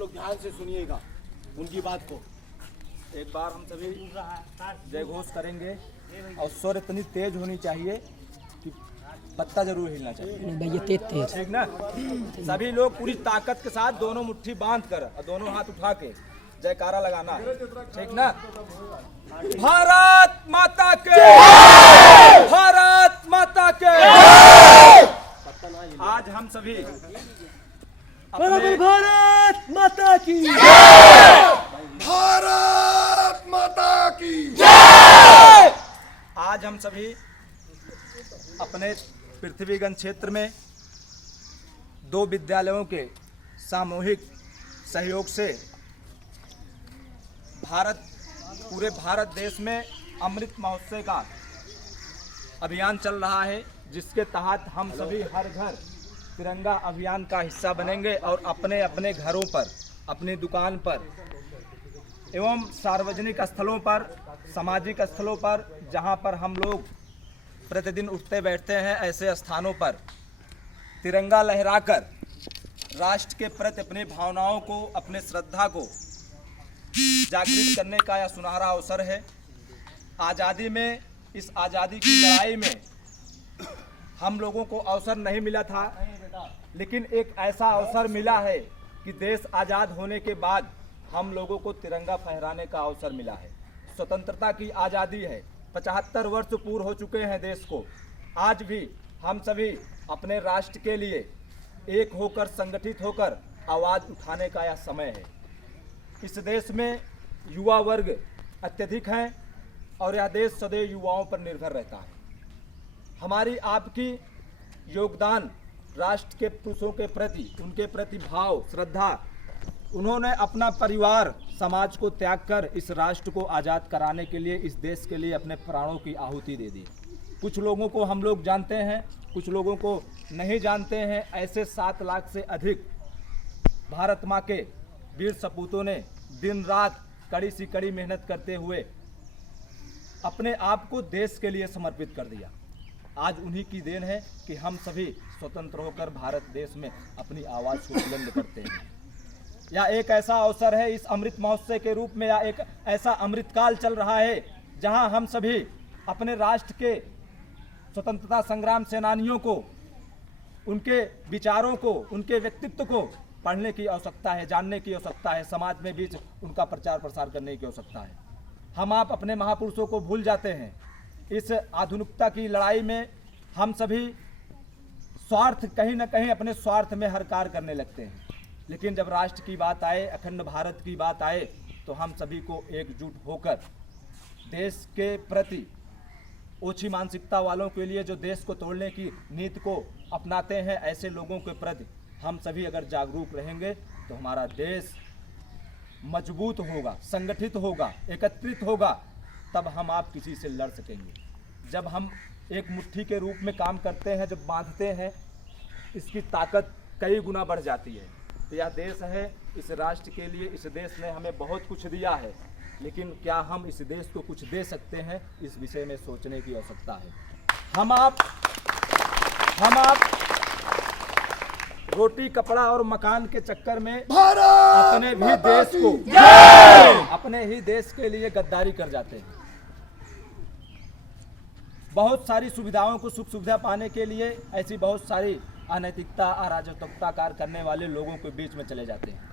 लोग ध्यान से सुनिएगा उनकी बात को। एक बार हम सभी जय घोष करेंगे और स्वर इतनी तेज होनी चाहिए कि पत्ता जरूर हिलना चाहिए। भैया तेज ठीक ना? सभी लोग पूरी ताकत के साथ दोनों मुट्ठी बांध कर और दोनों हाथ उठा के जयकारा लगाना है। ठीक ना? भारत माता के, भारत माता के। आज हम सभी भारत माता की, भारत माता की। आज हम सभी अपने पृथ्वीगंज क्षेत्र में 2 विद्यालयों के सामूहिक सहयोग से पूरे भारत देश में अमृत महोत्सव का अभियान चल रहा है, जिसके तहत हम सभी हर घर तिरंगा अभियान का हिस्सा बनेंगे और अपने अपने घरों पर, अपनी दुकान पर एवं सार्वजनिक स्थलों पर, सामाजिक स्थलों पर, जहां पर हम लोग प्रतिदिन उठते बैठते हैं, ऐसे स्थानों पर तिरंगा लहराकर राष्ट्र के प्रति अपनी भावनाओं को, अपने श्रद्धा को जागृत करने का यह सुनहरा अवसर है। आज़ादी में, इस आज़ादी की लड़ाई में हम लोगों को अवसर नहीं मिला था, लेकिन एक ऐसा अवसर मिला है कि देश आज़ाद होने के बाद हम लोगों को तिरंगा फहराने का अवसर मिला है। स्वतंत्रता की आज़ादी है, 75 वर्ष पूर्ण हो चुके हैं देश को। आज भी हम सभी अपने राष्ट्र के लिए एक होकर, संगठित होकर आवाज़ उठाने का यह समय है। इस देश में युवा वर्ग अत्यधिक हैं और यह देश सदैव युवाओं पर निर्भर रहता है। हमारी आपकी योगदान राष्ट्र के पुरुषों के प्रति, उनके प्रति भाव, श्रद्धा, उन्होंने अपना परिवार, समाज को त्याग कर इस राष्ट्र को आज़ाद कराने के लिए, इस देश के लिए अपने प्राणों की आहुति दे दी। कुछ लोगों को हम लोग जानते हैं, कुछ लोगों को नहीं जानते हैं। ऐसे 7 लाख से अधिक भारत माँ के वीर सपूतों ने दिन रात कड़ी सी कड़ी मेहनत करते हुए अपने आप को देश के लिए समर्पित कर दिया। आज उन्हीं की देन है कि हम सभी स्वतंत्र होकर भारत देश में अपनी आवाज़ को बुलंद करते हैं। यह एक ऐसा अवसर है इस अमृत महोत्सव के रूप में, यह एक ऐसा अमृतकाल चल रहा है जहां हम सभी अपने राष्ट्र के स्वतंत्रता संग्राम सेनानियों को, उनके विचारों को, उनके व्यक्तित्व को पढ़ने की आवश्यकता है, जानने की आवश्यकता है, समाज में बीच उनका प्रचार प्रसार करने की आवश्यकता है। हम आप अपने महापुरुषों को भूल जाते हैं। इस आधुनिकता की लड़ाई में हम सभी स्वार्थ, कहीं ना कहीं अपने स्वार्थ में हर कार्य करने लगते हैं। लेकिन जब राष्ट्र की बात आए, अखंड भारत की बात आए, तो हम सभी को एकजुट होकर देश के प्रति, ओछी मानसिकता वालों के लिए जो देश को तोड़ने की नीति को अपनाते हैं, ऐसे लोगों के प्रति हम सभी अगर जागरूक रहेंगे तो हमारा देश मजबूत होगा, संगठित होगा, एकत्रित होगा। तब हम आप किसी से लड़ सकेंगे। जब हम एक मुट्ठी के रूप में काम करते हैं, जब बांधते हैं, इसकी ताकत कई गुना बढ़ जाती है। तो यह देश है, इस राष्ट्र के लिए इस देश ने हमें बहुत कुछ दिया है, लेकिन क्या हम इस देश को कुछ दे सकते हैं, इस विषय में सोचने की आवश्यकता है। हम आप रोटी, कपड़ा और मकान के चक्कर में अपने भी देश को, अपने ही देश के लिए गद्दारी कर जाते हैं। बहुत सारी सुविधाओं को, सुख सुविधा पाने के लिए ऐसी बहुत सारी अनैतिकता, अराजकता कार्य करने वाले लोगों के बीच में चले जाते हैं।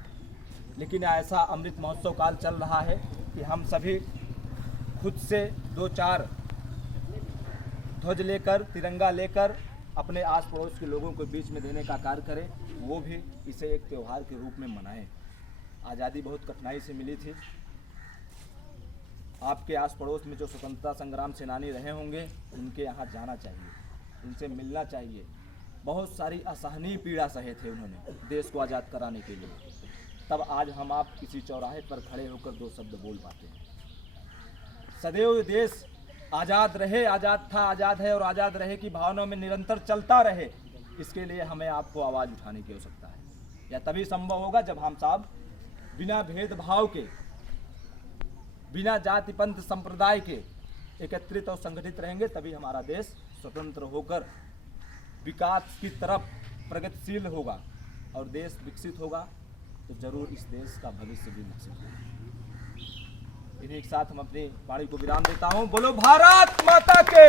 लेकिन ऐसा अमृत महोत्सव काल चल रहा है कि हम सभी खुद से 2-4 ध्वज लेकर, तिरंगा लेकर अपने आस पड़ोस के लोगों के बीच में देने का कार्य करें, वो भी इसे एक त्यौहार के रूप में मनाएं। आज़ादी बहुत कठिनाई से मिली थी। आपके आस पड़ोस में जो स्वतंत्रता संग्राम सेनानी रहे होंगे, उनके यहाँ जाना चाहिए, उनसे मिलना चाहिए। बहुत सारी असहनीय पीड़ा सहे थे उन्होंने देश को आज़ाद कराने के लिए। तब आज हम आप किसी चौराहे पर खड़े होकर 2 शब्द बोल पाते हैं। सदैव देश आज़ाद रहे, आज़ाद था, आज़ाद है और आज़ाद रहे की भावना में निरंतर चलता रहे। इसके लिए हमें आपको आवाज़ उठाने की आवश्यकता है। यह तभी संभव होगा जब हम सब बिना भेदभाव के, बिना जाति पंथ संप्रदाय के एकत्रित और संगठित रहेंगे। तभी हमारा देश स्वतंत्र होकर विकास की तरफ प्रगतिशील होगा और देश विकसित होगा। तो जरूर इस देश का भविष्य भी विकसित होगा। इन्हीं के साथ हम अपनी वाणी को विराम देता हूँ। बोलो भारत माता के।